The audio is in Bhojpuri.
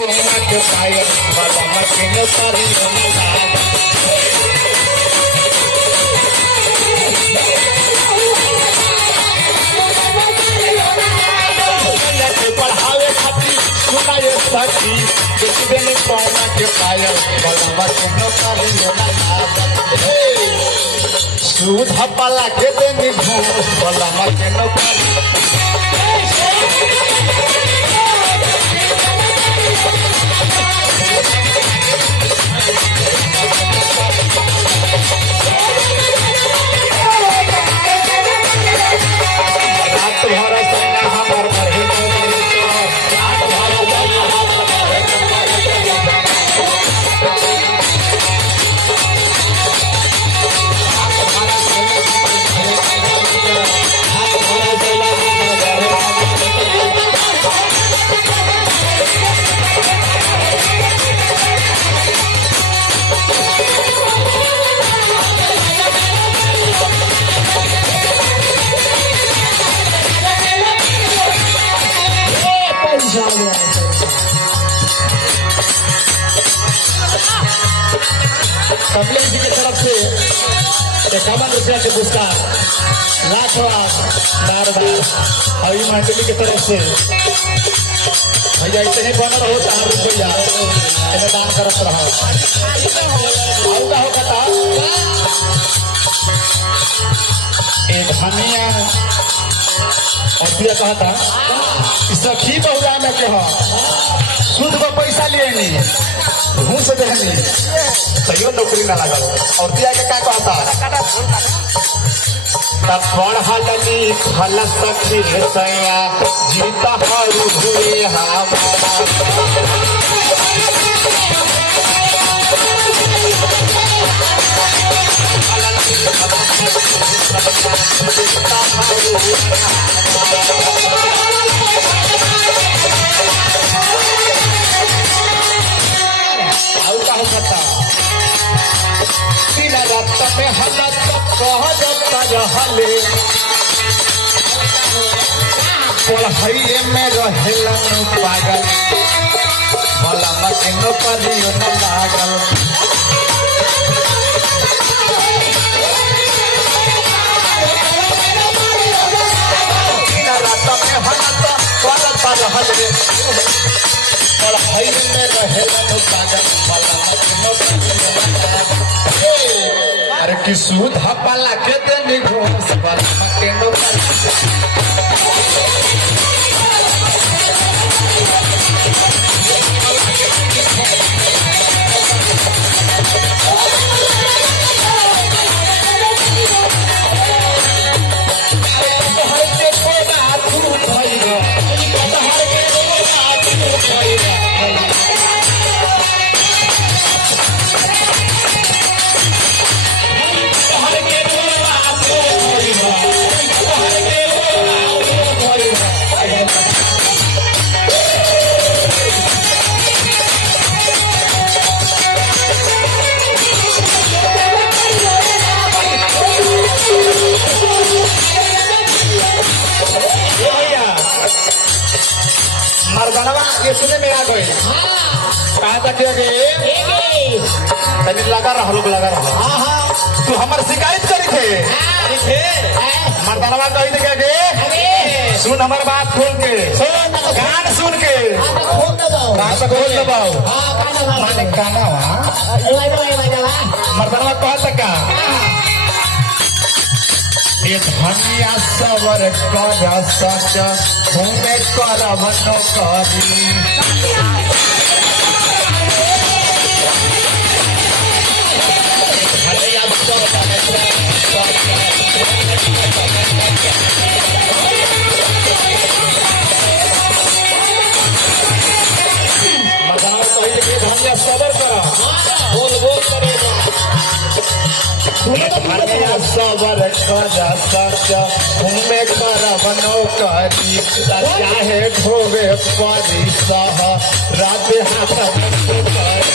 के पायल बाबा मकिन सारी पढ़ावे खातिर सुनाए सखी देखबे नहीं पौना के पायल बाबा मकिन सारी सूद हपाला के देनी घूस बाबा मकिन कमलेश जी की तरफ से 51 रुपया के पुरस्कार लाख बार हरी मंडली की तरफ से भैया इतने बनर हो रुपया इन्हें दान करत रहा होगा एक धनिया और दिया कहा था सखी बहुरा में कहा शुद्ध को पैसा लिए घूस देहनी तैयो नौकरी ना लगा और दिया के क्या कहता तब पढ़ली खल सखी सैया जीता हरू हुए में हलत रहले पढ़ाइए में रहेलन पागल भला मकिन परियो न लागल रात में हलत रहले पढ़ाइए में रहेलन पागल भला मकिन अरे कि सूद हपाला के देनी घूस भला मकिन मर्दानवा ये सुने में आ गए कहा था कि लगा रहा लोग लगा रहा तू हमारे शिकायत करी थे मर्दानवा कही थे क्या सुन हमारे बात खोल के कान सुन के खोल दबाओ माने काना मर्दानवा कहा था क्या धनिया सवर कर सच घूमे कर मनो करी धनिया सबर करा बोल बोल करेगा धनिया सबर कर सच घूमे कर बनो करी चाहे ढोवे परी सह रात हाथ